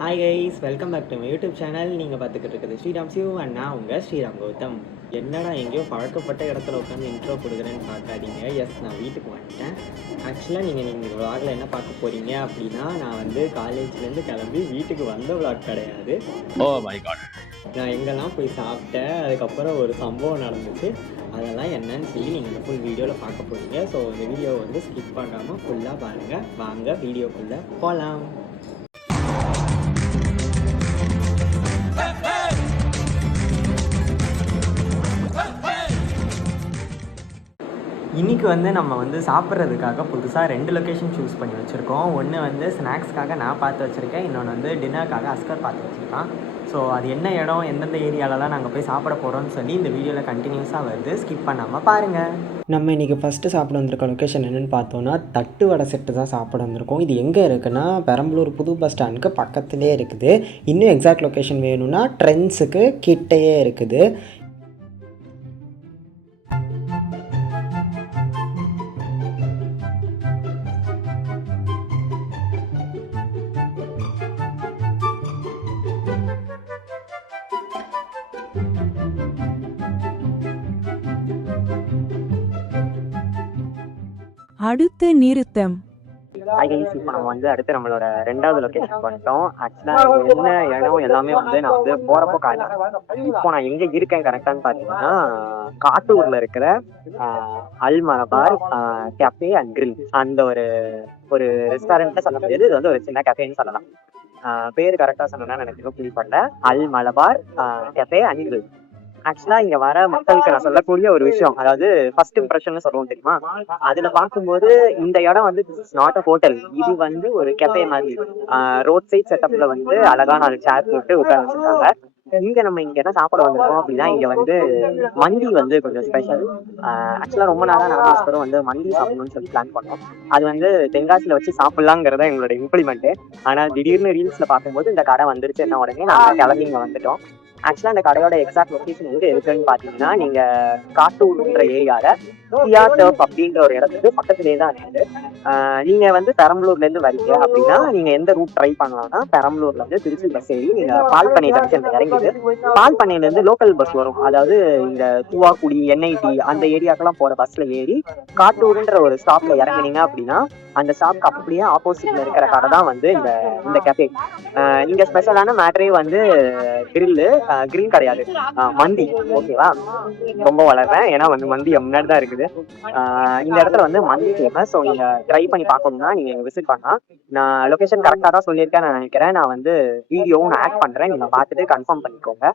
Hi guys, welcome back to my YouTube channel. நீங்கள் பார்த்துக்கிட்டு இருக்குது ஸ்ரீராம் சிவ் அண்ட் நான் உங்கள் ஸ்ரீராம் கௌதம். என்னடா எங்கேயோ பழக்கப்பட்ட இடத்துல உட்காந்து இன்ட்ரோ கொடுக்குறேன்னு பார்க்காதீங்க. எஸ், நான் வீட்டுக்கு வந்துட்டேன். ஆக்சுவலாக நீங்கள் விளாகில் என்ன பார்க்க போகிறீங்க அப்படின்னா, நான் வந்து காலேஜ்லேருந்து கிளம்பி வீட்டுக்கு வந்த விளாக் கிடையாது. Oh my god. நான் எங்கெல்லாம் போய் சாப்பிட்டேன், அதுக்கப்புறம் ஒரு சம்பவம் நடந்துச்சு. அதெல்லாம் என்னன்னு சொல்லி நீங்கள் இந்த ஃபுல் வீடியோவில் பார்க்க போகிறீங்க. ஸோ இந்த வீடியோவை வந்து ஸ்கிப் பண்ணாமல் ஃபுல்லாக பாருங்கள். வாங்க வீடியோக்குள்ளே போகலாம். இன்றைக்கி வந்து நம்ம வந்து சாப்பிட்றதுக்காக புதுசாக 2 லொக்கேஷன் சூஸ் பண்ணி வச்சுருக்கோம். ஒன்று வந்து ஸ்நாக்ஸ்க்காக நான் பார்த்து வச்சுருக்கேன், இன்னொன்று வந்து டின்னருக்காக அஸ்கர் பார்த்து வச்சுருக்கான். ஸோ அது என்ன இடம், எந்தெந்த ஏரியாலலாம் நாங்கள் போய் சாப்பிட போகிறோம்னு சொல்லி இந்த வீடியோவில் கண்டினியூஸாக வருது. ஸ்கிப் பண்ணாமல் பாருங்கள். நம்ம இன்றைக்கி ஃபஸ்ட்டு சாப்பிட வந்திருக்க லொக்கேஷன் என்னென்னு பார்த்தோன்னா, தட்டு வடை செட்டு தான் சாப்பிட வந்திருக்கோம். இது எங்கே இருக்குன்னா, பெரம்பலூர் புது பஸ் ஸ்டாண்டுக்கு பக்கத்துலேயே இருக்குது. இன்னும் எக்ஸாக்ட் லொக்கேஷன் வேணும்னா ட்ரெண்ட்ஸுக்கு கிட்டையே இருக்குது. அடுத்த நிறுத்தம். இப்போ நம்ம வந்து அடுத்து நம்மளோட 2வது லொக்கேஷன் பண்ணிட்டோம். ஆக்சுவலாக என்ன இடம் எல்லாமே வந்து நான் வந்து போகிறப்போ காரணம். இப்போ நான் எங்கே இருக்கேன் கரெக்டானு பார்த்தீங்கன்னா, காட்டூரில் இருக்கிற அல் மலபார் கேஃபே அண்ட் கிரில் அந்த ஒரு ரெஸ்டாரண்ட்டில் சொல்ல முடியாது. இது வந்து ஒரு சின்ன கேஃபேன்னு சொல்லலாம். பேர் கரெக்டாக சொன்னேன்னா எனக்கு ஃபீல் பண்ணல. அல் மலபார் கேஃபே அண்ட் கிரில். ஆக்சுவலா இங்க வர மக்களுக்கு நான் சொல்லக்கூடிய ஒரு விஷயம், அதாவது ஃபர்ஸ்ட் இம்ப்ரெஷன் சொல்லுவோம் தெரியுமா, அதுல பார்க்கும்போது இந்த இடம் வந்து நாட் அ ஹோட்டல், இது வந்து ஒரு கெஃபே மாதிரி. ரோட் சைட் செட்டப்ல வந்து அழகா 4 சேர் போட்டு உட்கார வச்சிருக்காங்க. இங்க நம்ம இங்க என்ன சாப்பிட வந்திருக்கோம் அப்படின்னா, இங்க வந்து மந்தி வந்து கொஞ்சம் ஸ்பெஷல். ஆக்சுவலா ரொம்ப நாளா நானும் வந்து மந்தி சாப்பிடணும்னு சொல்லி பிளான் பண்ணோம். அது வந்து தென்காசியில வச்சு சாப்பிடலாங்கிறத எங்களோட இம்ப்ளிமெண்ட். ஆனா திடீர்னு ரீல்ஸ்ல பார்க்கும்போது இந்த கடை வந்துருச்சு. என்ன உடனே நாங்க கிளம்பி இங்க வந்துட்டோம். ஆக்சுவலா இந்த கடையோட எக்ஸாக்ட் லொகேஷன் எங்க இருக்குன்னு பாத்தீங்கன்னா, நீங்க காட்டூர்ன்ற ஏரியால டர்ஃப் அப்படின்ற ஒரு இடத்துக்கு பக்கத்துலேயே தான் இருக்குது. நீங்க வந்து பெரம்பலூர்ல இருந்து வரீங்க அப்படின்னா, நீங்க எந்த ரூட் ட்ரை பண்ணலாம்னா, பெரம்பலூர்ல இருந்து திருச்சி பஸ் ஏறி நீங்க பால்பண்ணை ஜங்ஷன்ல இறங்கிட்டு பால்பண்ணையில இருந்து லோக்கல் பஸ் வரும். அதாவது இந்த தூவாக்குடி, என்ஐடி அந்த ஏரியாக்கெல்லாம் போற பஸ்ல ஏறி காட்டூர்ன்ற ஒரு ஸ்டாப்ல இறங்குனீங்க அப்படின்னா, அந்த ஸ்டாப்க்கு அப்படியே ஆப்போசிட்ல இருக்கிற கடை தான் வந்து இந்த கேஃபே. இங்க ஸ்பெஷலான மேட்டரே வந்து கிரில் கிடையாது, மந்தி. ஓகேவா, ரொம்ப வளர்றேன் ஏன்னா வந்து மந்தி முன்னாடி தான் இருக்குது. இந்த இடத்துல வந்து மந்தி ஃபேமஸ். ஸோ நீங்க ட்ரை பண்ணி பார்க்கணும்னா நீங்க விசிட் பண்ணலாம். நான் லொகேஷன் கரெக்டாக தான் சொல்லியிருக்கேன் நான் நினைக்கிறேன். நான் வந்து வீடியோவும் நான் ஆட் பண்றேன், நீங்க பார்த்துட்டு கன்ஃபார்ம் பண்ணிக்கோங்க.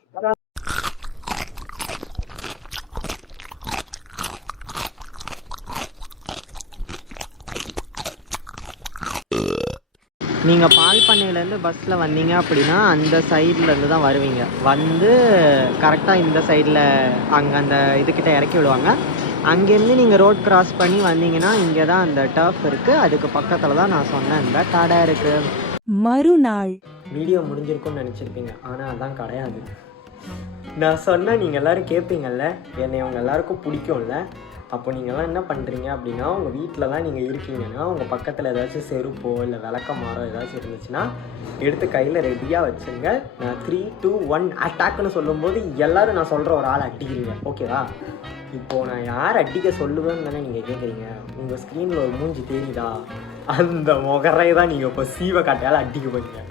நீங்கள் பால்பண்ணையிலேருந்து பஸ்ஸில் வந்தீங்க அப்படின்னா அந்த சைட்லேருந்து தான் வருவீங்க. வந்து கரெக்டாக இந்த சைடில் அங்கே அந்த இதுக்கிட்ட இறக்கி விடுவாங்க. அங்கேருந்து நீங்கள் ரோட் கிராஸ் பண்ணி வந்தீங்கன்னா இங்கே தான் அந்த டர்ஃப் இருக்குது. அதுக்கு பக்கத்தில் தான் நான் சொன்ன இந்த கடை இருக்குது. மறுநாள் வீடியோ முடிஞ்சிருக்கும்னு நினச்சிருப்பீங்க, ஆனால் அதான் கிடையாது. நான் சொன்னால் நீங்கள் எல்லோரும் கேட்பீங்கள்ல, என்னை அவங்க எல்லாருக்கும் பிடிக்கும்ல. அப்போ நீங்கள்லாம் என்ன பண்ணுறீங்க அப்படின்னா, உங்கள் வீட்டில் தான் நீங்கள் இருக்கீங்கன்னா, உங்கள் பக்கத்தில் ஏதாச்சும் செருப்போ இல்லை விளக்க மரம் ஏதாச்சும் இருந்துச்சுன்னா எடுத்து கையில் ரெடியாக வச்சுருங்க. நான் 3, 2, 1 அட்டாக்னு சொல்லும்போது எல்லோரும் நான் சொல்கிற ஒரு ஆள் அடிக்கிறீங்க. ஓகேவா? இப்போது நான் யார் அடிக்க சொல்லுவேன்னு தானே நீங்கள் கேட்குறீங்க. உங்கள் ஸ்க்ரீனில் ஒரு மூஞ்சி தெரியுதா, அந்த முகரை தான் நீங்கள் இப்போ சீவை காட்டையால் அடிக்க போறீங்க.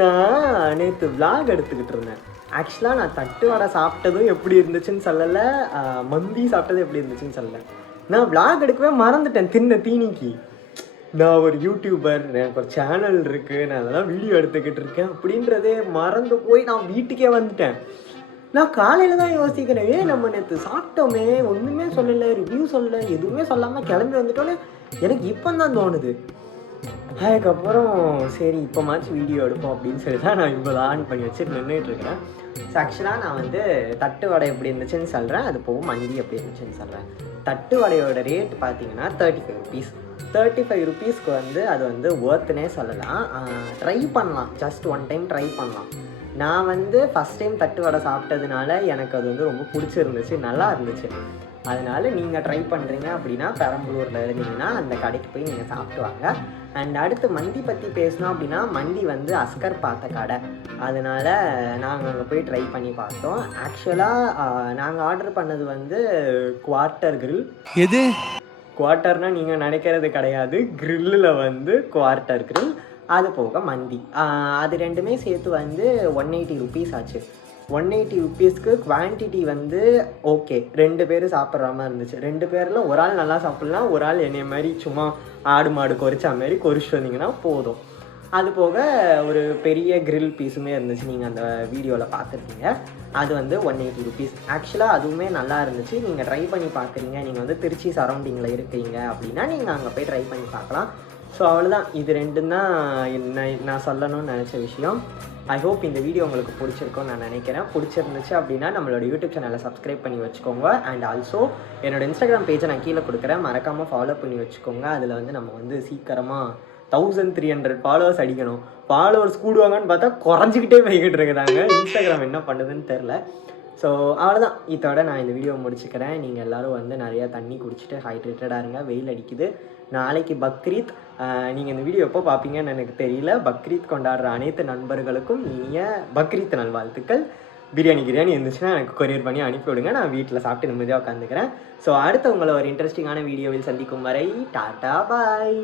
நான் நேற்று விளாக் எடுத்துக்கிட்டு இருந்தேன். ஆக்சுவலாக நான் தட்டு வடை சாப்பிட்டதும் எப்படி இருந்துச்சுன்னு சொல்லலை, மந்தி சாப்பிட்டதும் எப்படி இருந்துச்சுன்னு சொல்லலை. நான் விளாக் எடுக்கவே மறந்துட்டேன். தின்ன தீனிக்கு நான் ஒரு யூடியூபர், எனக்கு ஒரு சேனல் இருக்குது, நான் அதெல்லாம் வீடியோ எடுத்துக்கிட்டு இருக்கேன் அப்படின்றதே மறந்து போய் நான் வீட்டுக்கே வந்துட்டேன். நான் காலையில் தான் யோசிக்கிறேன், நம்ம நேற்று சாப்பிட்டோமே, ஒன்றுமே சொல்லலை, ரிவ்யூ சொல்லலை, எதுவுமே சொல்லாமல் கிளம்பி வந்துட்டோன்னு எனக்கு இப்போ தான் தோணுது. அதுக்கப்புறம் சரி இப்போ மாச்சு வீடியோ எடுப்போம் அப்படின்னு சொல்லி தான் நான் இப்போ ஆன் பண்ணி வச்சுட்டு நின்றுட்டுருக்கேன். ஸோ ஆக்சுவலாக நான் வந்து தட்டு வடை எப்படி இருந்துச்சுன்னு சொல்கிறேன், அது போகும் மந்தி எப்படி இருந்துச்சுன்னு சொல்கிறேன். தட்டு வடையோட ரேட் பார்த்தீங்கன்னா 35 ருபீஸ். 35 ருபீஸ்க்கு வந்து அது வந்து ஒர்த்துனே சொல்லலாம். ட்ரை பண்ணலாம், ஜஸ்ட் ஒன் டைம் ட்ரை பண்ணலாம். நான் வந்து ஃபஸ்ட் டைம் தட்டு வடை சாப்பிட்டதுனால எனக்கு அது வந்து ரொம்ப பிடிச்சிருந்துச்சு, நல்லா இருந்துச்சு. அதனால நீங்கள் ட்ரை பண்ணுறீங்க அப்படின்னா பெரம்பலூரில் இருந்தீங்கன்னா அந்த கடைக்கு போய் நீங்கள் சாப்பிட்டு வாங்க. அண்ட் அடுத்து மந்தி பற்றி பேசணும் அப்படின்னா மந்தி வந்து அஸ்கர் பார்த்த கடை, அதனால நாங்கள் அங்கே போய் ட்ரை பண்ணி பார்த்தோம். ஆக்சுவலாக நாங்கள் ஆர்டர் பண்ணது வந்து குவார்ட்டர் கிரில். எது குவார்ட்டர்னால் நீங்கள் நினைக்கிறது கிடையாது, கிரில்லில் வந்து குவார்ட்டர் கிரில், அது போக மந்தி. அது ரெண்டுமே சேர்த்து வந்து 180 ருபீஸ் ஆச்சு. 180 ருபீஸ்க்கு குவான்டிட்டி வந்து ஓகே, 2 பேர் சாப்பிட்ற மாதிரி இருந்துச்சு. 2 பேரில் ஒரு ஆள் நல்லா சாப்பிட்லாம், ஒரு ஆள் என்னைய மாதிரி சும்மா ஆடு மாடு கொறிச்ச மாதிரி கொறிச்சு வந்தீங்கன்னா போதும். அது போக ஒரு பெரிய கிரில் பீஸுமே இருந்துச்சு, நீங்கள் அந்த வீடியோவில் பார்த்துருக்கீங்க. அது வந்து 180 ருபீஸ். ஆக்சுவலாக அதுவுமே நல்லா இருந்துச்சு. நீங்கள் ட்ரை பண்ணி பார்க்குறீங்க, நீங்கள் வந்து திருச்சி சரௌண்டிங்கில் இருக்கீங்க அப்படின்னா நீங்கள் அங்கே போய் ட்ரை பண்ணி பார்க்கலாம். ஸோ அவ்வளோதான், இது ரெண்டும் தான் நான் சொல்லணும்னு நினச்ச விஷயம். ஐ ஹோப் இந்த வீடியோ உங்களுக்கு பிடிச்சிருக்கும்னு நான் நினைக்கிறேன். பிடிச்சிருந்துச்சு அப்படின்னா நம்மளோட யூடியூப் சேனலை சப்ஸ்கிரைப் பண்ணி வச்சுக்கோங்க. அண்ட் ஆல்சோ என்னோட இன்ஸ்டாகிராம் பேஜை நான் கீழே கொடுக்குறேன், மறக்காமல் ஃபாலோ பண்ணி வச்சுக்கோங்க. அதில் வந்து நம்ம வந்து சீக்கிரமாக 1300 ஃபாலோவர்ஸ் அடிக்கணும். ஃபாலோவர்ஸ் கூடுவாங்கன்னு பார்த்தா குறைஞ்சிக்கிட்டே போய்கிட்டு இருக்கிறாங்க. இன்ஸ்டாகிராம் என்ன பண்ணுதுன்னு தெரில. ஸோ அவ்வளோதான், இதோட நான் இந்த வீடியோ முடிச்சுக்கிறேன். நீங்கள் எல்லோரும் வந்து நிறையா தண்ணி குடிச்சிட்டு ஹைட்ரேட்டடாக இருங்க, வெயில் அடிக்குது. நாளைக்கு பக்ரீத். நீங்கள் இந்த வீடியோ எப்போ பார்ப்பீங்கன்னு எனக்கு தெரியல. பக்ரீத் கொண்டாடுற அனைத்து நண்பர்களுக்கும் இனிய பக்ரீத் நல்வாழ்த்துக்கள். பிரியாணி இருந்துச்சுன்னா எனக்கு கொரியர் பண்ணி அனுப்பி விடுங்க, நான் வீட்டில் சாப்பிட்டு நிம்மதியாக உட்காந்துக்கிறேன். ஸோ அடுத்து உங்களை ஒரு இன்ட்ரெஸ்டிங்கான வீடியோவில் சந்திக்கும் வரை டாட்டா பாய்.